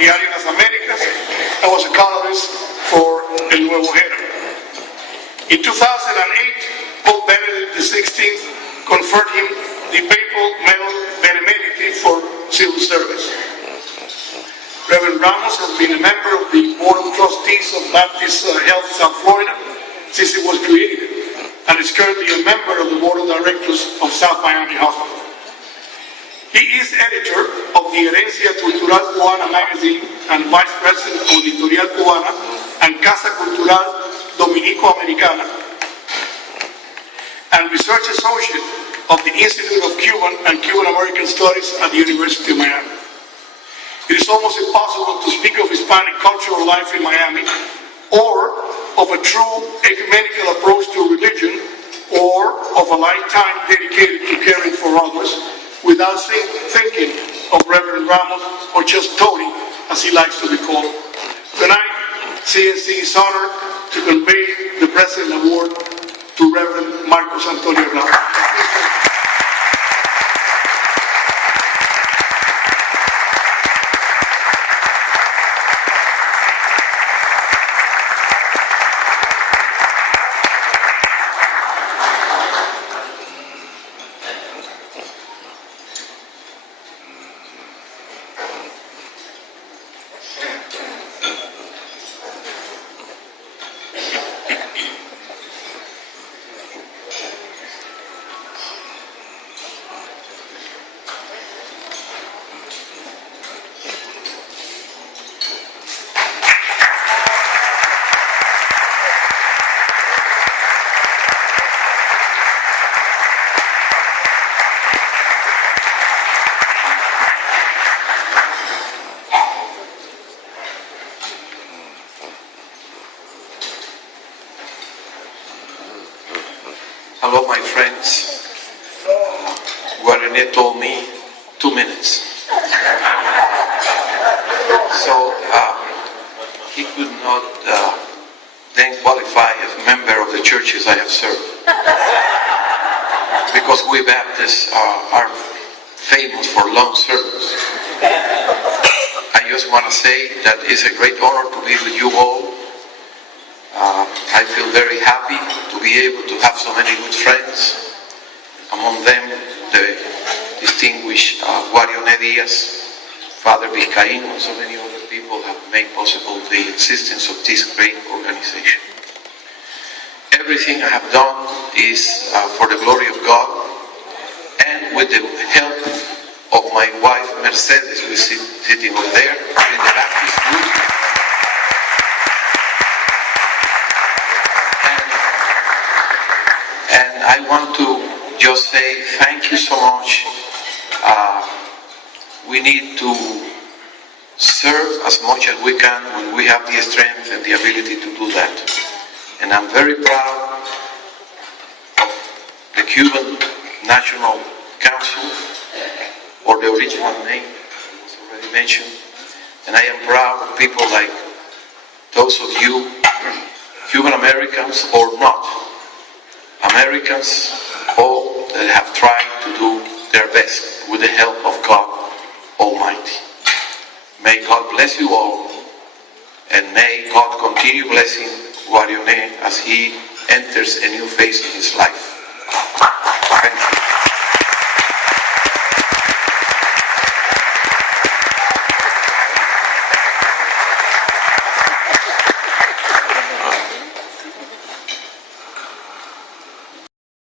Diario Las Américas and was a columnist for El Nuevo Herald. In 2008, Pope Benedict XVI conferred him the Papal Medal Benemeriti for civil service. Reverend Ramos has been a member of the Board of Trustees of Baptist Health South Florida since it was created, and is currently a member of the Board of Directors of South Miami Hospital. He is editor of the Herencia Cultural Cubana magazine and vice president of Editorial Cubana and Casa Cultural Dominico-Americana, and research associate of the Institute of Cuban and Cuban-American Studies at the University of Miami. It is almost impossible to speak of Hispanic cultural life in Miami, or of a true ecumenical approach to religion, or of a lifetime dedicated to caring for others, without thinking of Reverend Ramos, or just Tony, as he likes to be called. Tonight, CNC is honored to convey the President Award to Reverend Marcos Antonio Ramos. Hello, my friends. Guarene told me 2 minutes. So he could not then qualify as a member of the churches I have served. Because we Baptists are famous for long sermons. I just want to say that it's a great honor to be with you all. I feel very happy to be able to have so many good friends. Among them, the distinguished Guarione Diaz, Father Vizcaíno, and so many other people have made possible the existence of this great organization. Everything I have done is for the glory of God, and with the help of my wife Mercedes, who is sitting over there in the Baptist group. And I want to just say thank you so much. We need to serve as much as we can when we have the strength and the ability to do that. And I'm very proud of the Cuban National Council, or the original name, it was already mentioned. And I am proud of people like those of you, Cuban Americans or not, Americans, all that have tried to do their best with the help of God Almighty. May God bless you all, and may God continue blessing Guarione as he enters a new phase in his life.